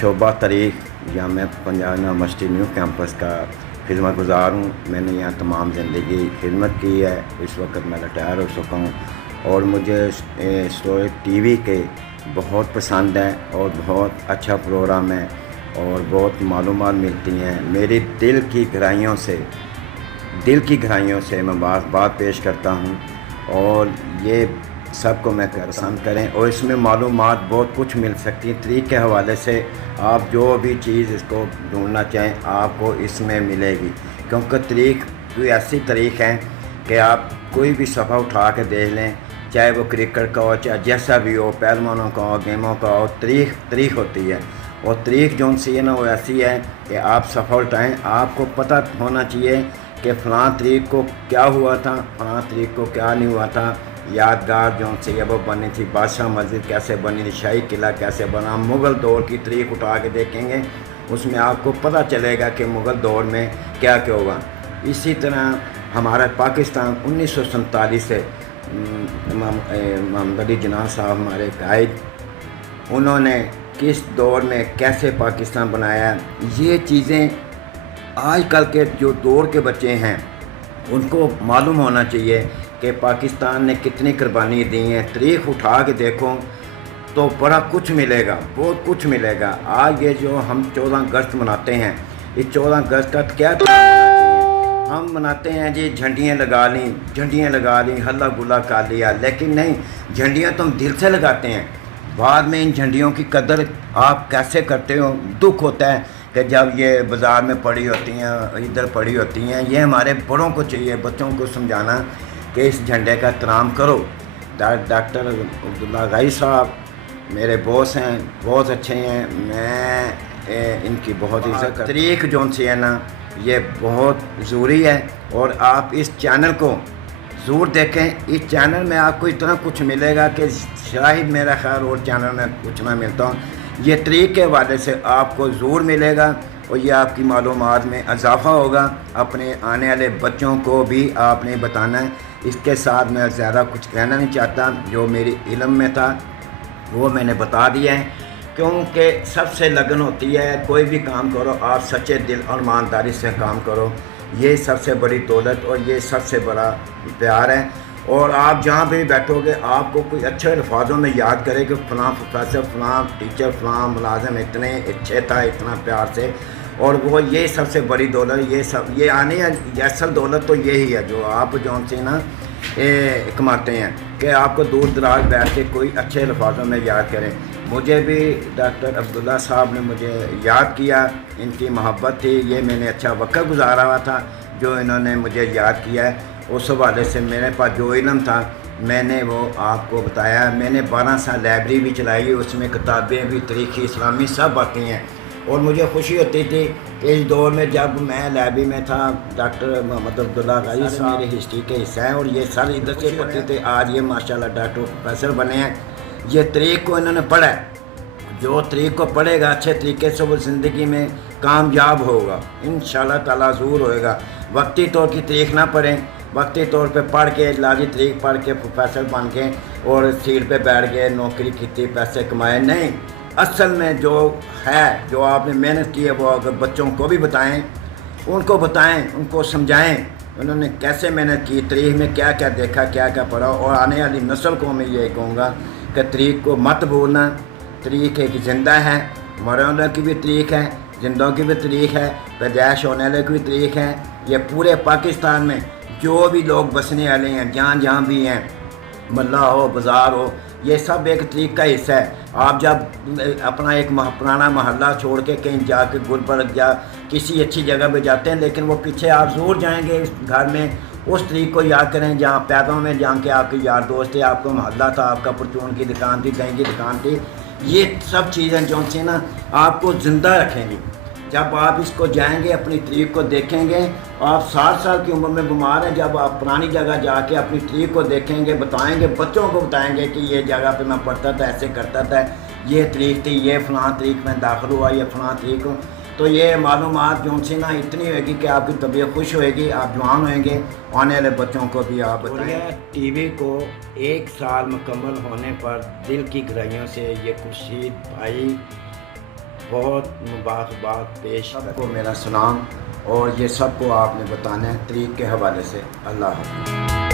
शोबा तरीक़ या मैं Punjab university new campus का खिदमत गुज़ार हूँ। मैंने यहाँ तमाम ज़िंदगी खिदमत की है। इस वक्त मैं रिटायर हो चुका हूँ और मुझे स्टोरी टीवी के बहुत पसंद है और बहुत अच्छा प्रोग्राम है और बहुत मालूमात मिलती हैं। मेरी दिल की गहराइयों से मैं बात पेश करता हूँ और ये सबको मैं पसंद करें और इसमें मालूमात बहुत कुछ मिल सकती है। तरीक़ के हवाले से आप जो भी चीज़ इसको ढूंढना चाहें आपको इसमें मिलेगी, क्योंकि तरीक़ कोई ऐसी तरीक़ है कि आप कोई भी सफ़ा उठा के देख लें, चाहे वो क्रिकेट का हो चाहे जैसा भी हो, पहलवानों का हो, गेमों का हो, तरीक़ होती है। और तरीक़ जो सी है ना वो ऐसी है कि आप सफ़ा उठाएँ, आपको पता होना चाहिए कि फ़लाँ तरीक़ को क्या हुआ था, फ़लाँ तरीक़ को क्या नहीं हुआ था। यादगार जो सी है वो बनी थी, बादशाह मस्जिद कैसे बनी थी, शाही किला कैसे बना, मुग़ल दौर की तरीक़ उठा के देखेंगे, उसमें आपको पता चलेगा कि मुग़ल दौर में क्या क्या हुआ। इसी तरह हमारा पाकिस्तान 1947 से मोहम्मद अली जिन्ना साहब हमारे कायद, उन्होंने किस दौर में कैसे पाकिस्तान बनाया, ये चीज़ें आजकल के जो दौर के बच्चे हैं उनको मालूम होना चाहिए कि पाकिस्तान ने कितनी कुर्बानी दी हैं। तरीक़ उठा के देखो तो बड़ा कुछ मिलेगा, बहुत कुछ मिलेगा। आज ये जो हम 14 अगस्त मनाते हैं, इस 14 अगस्त का क्या हम मनाते हैं जी, झंडियाँ लगा ली, हल्ला गुल्ला कर लिया, लेकिन नहीं, झंडियाँ तो हम दिल से लगाते हैं। बाद में इन झंडियों की कदर आप कैसे करते हो, दुख होता है कि जब ये बाज़ार में पड़ी होती हैं, इधर पड़ी होती हैं। ये हमारे बड़ों को चाहिए, बच्चों को समझाना कि इस झंडे का एहतराम करो। डॉक्टर अब्दुल्ला गाई साहब मेरे बॉस हैं, बहुत अच्छे हैं, मैं इनकी बहुत इज़्ज़त करता हूं। तरीक़ जो सी है ना ये बहुत ज़रूरी है और आप इस चैनल को ज़रूर देखें। इस चैनल में आपको इतना कुछ मिलेगा कि शायद मेरा ख्याल और चैनल में कुछ ना मिलता हूँ। ये तरीक़ के हवाले से आपको ज़रूर मिलेगा और ये आपकी मालूमात में इजाफ़ा होगा। अपने आने वाले बच्चों को भी आपने बताना है। इसके साथ मैं ज़्यादा कुछ कहना नहीं चाहता, जो मेरी इल्म में था वो मैंने बता दिया है, क्योंकि सबसे लगन होती है, कोई भी काम करो आप सच्चे दिल और ईमानदारी से काम करो, ये सबसे बड़ी दौलत और ये सबसे बड़ा प्यार है। और आप जहाँ भी बैठोगे आपको कोई अच्छे अल्फाजों में याद करे कि फ़लाँ प्रोफेसर, फ़लाँ टीचर, फ़लाँ मुलाज़िम इतने अच्छे था, इतना प्यार से, और वो ये सबसे बड़ी दौलत, ये आने असल दौलत तो यही है जो आप जौन से ना कमाते हैं कि आपको दूर दराज बैठ के कोई अच्छे अल्फाजों में याद करें। मुझे भी डॉक्टर अब्दुल्ला साहब ने मुझे याद किया, इनकी मोहब्बत थी, ये मैंने अच्छा वक्त गुजारा हुआ था जो इन्होंने मुझे याद किया है। उस हवाले से मेरे पास जो इल्म था मैंने वो आपको बताया। मैंने 12 साल लाइब्रेरी भी चलाई है, उसमें किताबें भी तरीक़ी इस्लामी सब आती हैं और मुझे खुशी होती थी कि इस दौर में जब मैं लाइब्रेरी में था, डॉक्टर मोहम्मद अब्दुल्ला गाजी साहब मेरे हिस्ट्री के हिस्सा हैं और ये सारे इधर से पढ़ते थे, आज ये माशाल्लाह डॉक्टर प्रोफेसर बने हैं। ये तरीक़ को इन्होंने पढ़ा है, जो तरीक़ को पढ़ेगा अच्छे तरीके से वो ज़िंदगी में कामयाब होगा, इंशाअल्लाह ताला ज़रूर होएगा। वक्ती तौर की तरीक़ ना पढ़ें, वक्ती तौर पे पढ़ के लाजी तरीक़ पढ़ के प्रोफेसर बन के और सीट पे बैठ गए, नौकरी की, पैसे कमाए, नहीं। असल में जो है, जो आपने मेहनत की है, वो अगर बच्चों को भी बताएं, उनको समझाएं उन्होंने कैसे मेहनत की, तरीक़ में क्या क्या देखा, क्या क्या पढ़ा। और आने वाली नस्ल को मैं ये कहूँगा कि तरीक़ को मत भूलना। तरीक़ एक ज़िंदा है, मरने वालों की भी तरीक़ है, जिंदों की भी तरीक़ है, पैदाइश होने वाले की भी तरीक़ है। ये पूरे पाकिस्तान में जो भी लोग बसने वाले हैं, जहाँ भी हैं, मल्ला हो, बाज़ार हो, ये सब एक तरीक़ का हिस्सा है। आप जब अपना एक पुराना मोहल्ला छोड़ के कहीं जाके गुलबर्ग या किसी अच्छी जगह पे जाते हैं, लेकिन वो पीछे आप ज़रूर जाएंगे घर में, उस तरीक़ को याद करें जहाँ पैदों में जहाँ के आपके यार दोस्त थे, आपका मोहल्ला था, आपका परचून की दुकान थी, दही की दुकान थी। ये सब चीज़ें जो सी ना आपको ज़िंदा रखेंगी। जब आप इसको जाएंगे, अपनी तरीक़ को देखेंगे, आप 60 साल की उम्र में बीमार हैं, जब आप पुरानी जगह जाके अपनी तरीक़ को देखेंगे, बताएंगे, बच्चों को बताएंगे कि ये जगह पे मैं पढ़ता था, ऐसे करता था, ये तरीक़ थी, ये फ़लाँ तरीक़ में दाखिल हुआ, ये फ़लाँ तरीक़ हो, तो ये मालूमात जो सी ना इतनी होगी कि आपकी तबीयत खुश होएगी, आप जवान होएंगे, आने वाले बच्चों को भी आप बताएं। टीवी को 1 साल मुकम्मल होने पर दिल की गहराइयों से ये खुर्शीद भाई بہت مبارکباد پیش سب کو میرا سلام، اور یہ سب کو آپ نے بتانا ہے طریق کے حوالے سے۔ اللہ حافظ۔